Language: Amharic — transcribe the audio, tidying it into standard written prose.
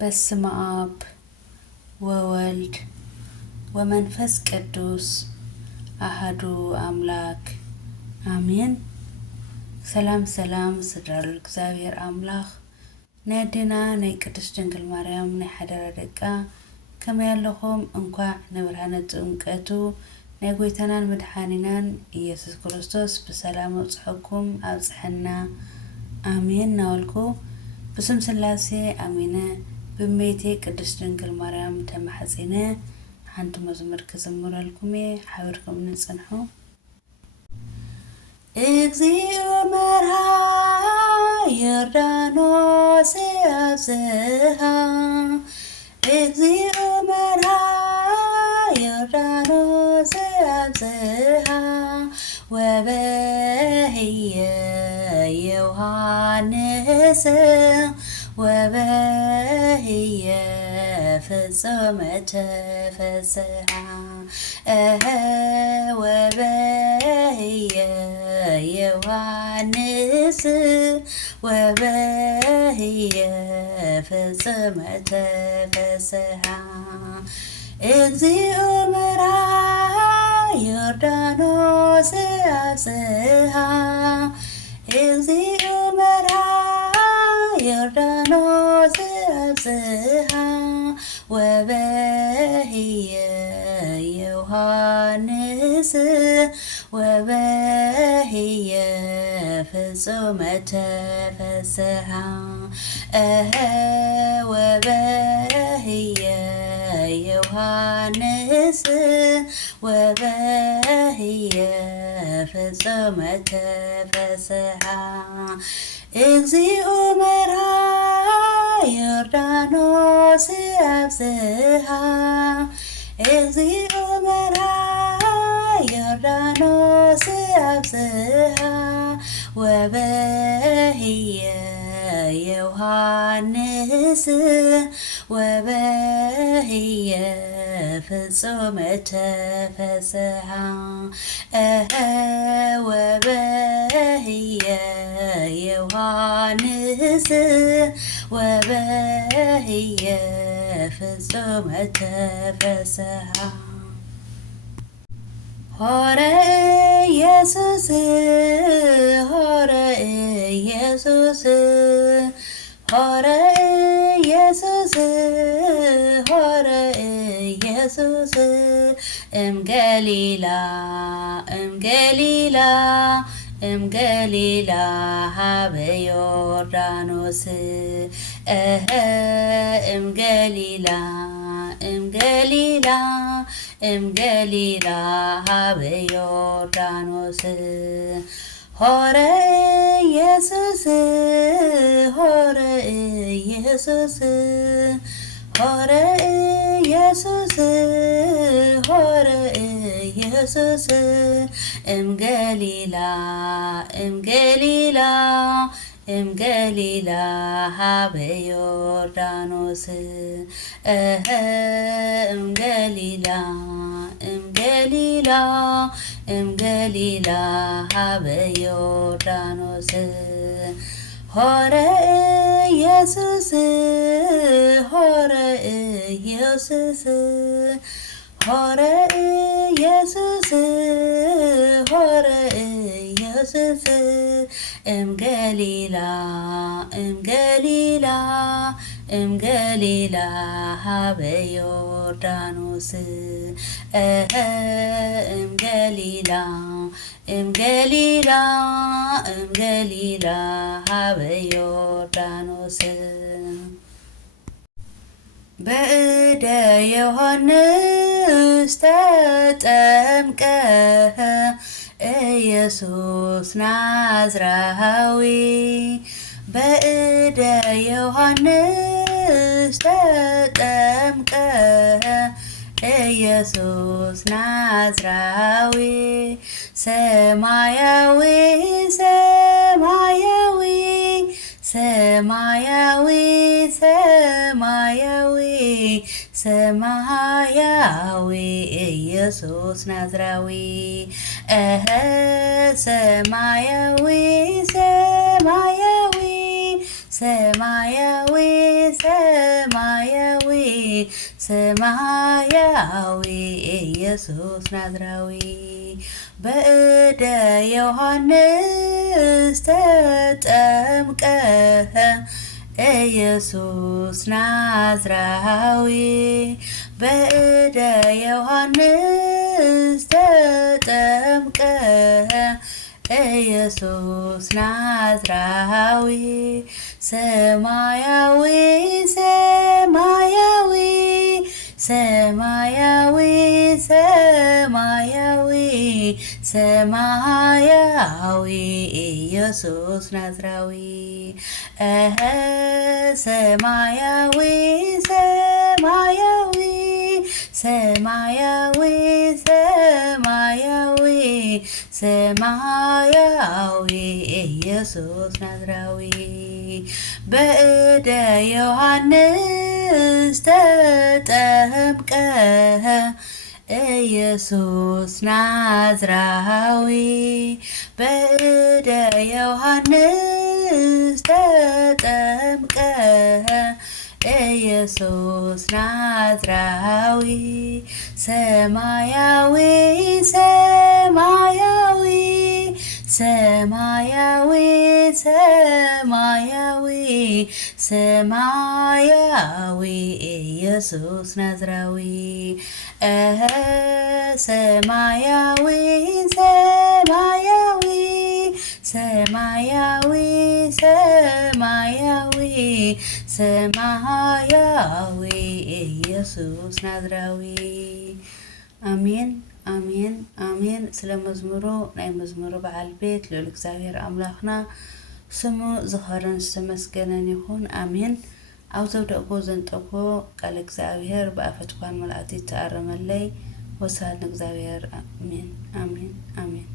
በስመ አብ ወወልድ ወመንፈስ ቅዱስ አሐዱ አምላክ አሜን። ሰላም ስድራሉ እግዚአብሔር አምላክ ነድና ናይ ቅድስት ድንግል ማርያም ናይ ሓደረ ደቃ ከመ ያለኹም እንኳዕ ንብርሃነ ጥምቀቱ ናይ ጎይታናን መድኃኒናን ኢየሱስ ክርስቶስ ብሰላም ወጽሐኩም አብጽሐና አሜን። ናወልኩ بسم سلاسي أمينة بميتي قدس دنقل مريم تمحزينة حانتو مزمر كزمر لكمي حاوركم نصنحو اغزيو مرها يردانو سيابزها اغزيو مرها يردانو سيابزها وبهي يوحنس وبهي فصمت فسحا وبهي يوحنس وبهي فصمت فسحا اغزيو مرا يردانوس أبزها اغزيو مرا يردانوس أبزها وبهي يوحنس وبهي فصمت فسحا وبهي يوحنس وبهي فصمت فسحا اغزيو مرا يردانوس أبزها اغزيو مرا يردانوس أبزها وبهي يوحنس وبهي فصمت فسحا وبهي يوحنس وبهي فصمت فسحا هورا يسوس هورا يسوس هورا يسوس هورا يسوس ام جليلا هاب يوردانوس ام جليلا هاب يوردانوس هورا يسوس هورا يسوس هورا يسوس هورا يسوس ام جليلا هاب يوردانوس ام جليلا هاب يوردانوس هورا يسوس هورا يسوس هورا يسوس هورا يسوس ام جليلا هاب يوردانوس ام جليلا هاب يوردانوس بأد يوحنس تتمك ኢየሱስ ናዝራዊ በእደ ዮሐንስ ተጠምቀ ኢየሱስ ናዝራዊ ሰማያዊ ሰማያዊ ሰማያዊ ሰማያዊ ሰማያዊ ኢየሱስ ናዝራዊ ሰማያዊ ሰማያዊ ሰማያዊ ሰማያዊ ሰማያዊ ኢየሱስ ናዝራዊ በእደ ዮሐንስ ተጠምቀ ኢየሱስ ናዝራዊ በእደ ዮሐንስ ተጠምቀ ኢየሱስ ናዝራዊ ሰማያዊ ሰማያዊ ሰማያዊ ሰማያዊ ሰማያዊ ኢየሱስ ናዝራዊ ሰማያዊ ሰማያዊ ሰማያዊ ሰማያዊ ሰማያዊ ኢየሱስ ናዝራዊ በእደ ዮሐንስ ተጠምቀ ኢየሱስ ናዝራዊ በእደ ዮሐንስ ተጠምቀ ኢየሱስ ናዝራዊ ሰማያዊ ሰማያዊ ሰማያዊ ሰማያዊ ሰማያዊ ኢየሱስ ናዝራዊ ሰማያዊ ሰማያዊ ሰማያዊ ሰማያዊ ሰማያዊ ኢየሱስ ናዝራዊ አሜን አሜን አሜን። ስለ መዝሙሩ ናይ መዝሙሩ በዓል ቤት ልዑል እግዚአብሔር አምላኽና ስሙ ዝኸረን ዝተመስገነን ይኹን አሜን። ኣብ ዘውደቕዎ ዘንጠቆ ቃል እግዚአብሔር ብኣፈትኳን መልእኽቲ ተኣረመለይ ወሳን እግዚአብሔር አሜን አሜን አሜን።